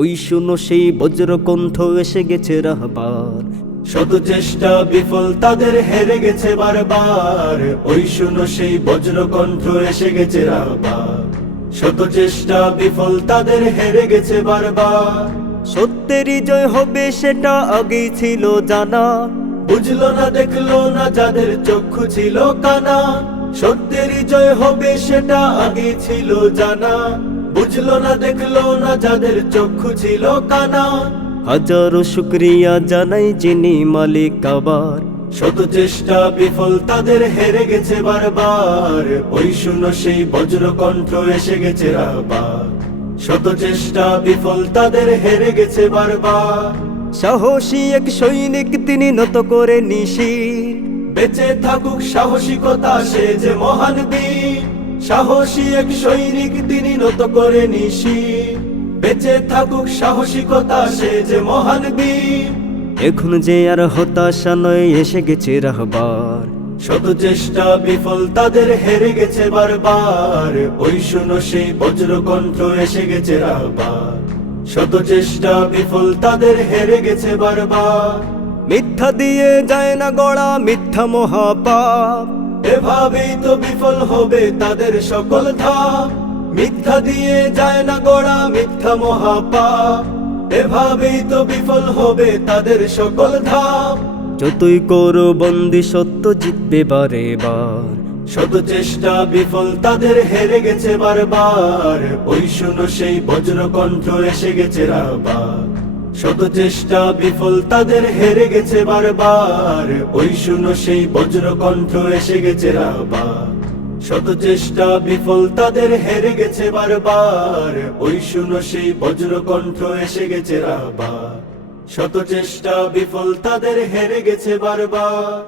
ওই শুনো সেই বজ্রকণ্ঠ এসে গেছে রাহবার। শত চেষ্টা বিফল তাদের হেরে গেছে বারবার। ওই শুনো সেই বজ্রকণ্ঠ এসে গেছে রাহবার। শত চেষ্টা বিফল তাদের হেরে গেছে বারবার। সত্যেরই জয় হবে সেটা আগেই ছিল জানা, বুঝলো না দেখলো না যাদের চক্ষু ছিল কানা। সত্যেরই জয় হবে সেটা আগে ছিল জানা, বুঝলো না দেখলো না যাদের চক্ষু ছিল কানা। হাজারো শুকরিয়া জানাই যিনি মালিক আবার। শত চেষ্টা বিফল তাদের হেরে গেছে বারবার। ওই শুনো সেই বজ্রকণ্ঠ এসে গেছে রাহবার। শত চেষ্টা বিফল তাদের হেরে গেছে বারবার। সাহসী এক সৈনিক তিনি নত করে নিশির, বেঁচে থাকুক সাহসিকতা সে যে মহান বীর। সাহসী এক সৈনিক তিনি নত করে নিশির, বেঁচে থাকুক সাহসিকতা সে যে মহান বীর। এখন যে আর হতাশা নয় এসে গেছে রাহবার। শত চেষ্টা বিফল তাদের হেরে গেছে বারবার। ওই শুনো সেই বজ্রকণ্ঠ এসে গেছে রাহবার। শত চেষ্টা বিফল তাদের হেরে গেছে বারবার। মিথ্যা দিয়ে যায় না গড়া মিথ্যা মহাপাপ, এভাবেই তো বিফল হবে তাদের সকল ধাপ। মিথ্যা দিয়ে যায় না গড়া মিথ্যা মহাপাপ, এভাবেই তো বিফল হবে তাদের সকল ধাপ। যতই করো বন্দি সত্য জিতবে বারে বার। শত চেষ্টা বিফল তাদের হেরে গেছে বারবার। ওই শুনো সেই বজ্রকণ্ঠ এসে গেছে রাহবার। শত চেষ্টা বিফল তাদের হেরে গেছে বারবার। ওই শুনো সেই বজ্রকণ্ঠ এসে গেছে রাহবার। শত চেষ্টা বিফল তাদের হেরে গেছে বারবার। ওই শুনো সেই বজ্রকণ্ঠ এসে গেছে রাহবার। শত চেষ্টা বিফল তাদের হেরে গেছে বারবার।